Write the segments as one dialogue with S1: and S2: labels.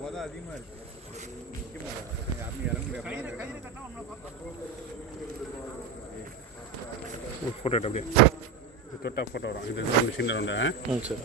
S1: உதா அதிகமாக இருக்கு முக்கியமாக யாருமே இறங்க முடியாது
S2: ஃபோட்டோ அப்படியே. தொட்டா ஃபோட்டோ வரும். இது சின்ன ரெண்டு
S3: ம் சரி.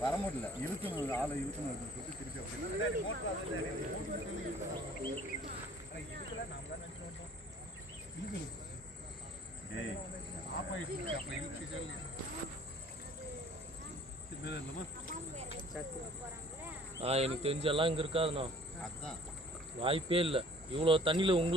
S1: வர முடியல. இருக்கணும் ஆளை இருக்கணும் அப்படின்னு சொல்லிட்டு திருப்பி
S3: ஆ எனக்கு தெரிஞ்செல்லாம் இங்கே இருக்காதுண்ணா. வாய்ப்பே இல்லை. இவ்வளோ தண்ணியில் உங்களை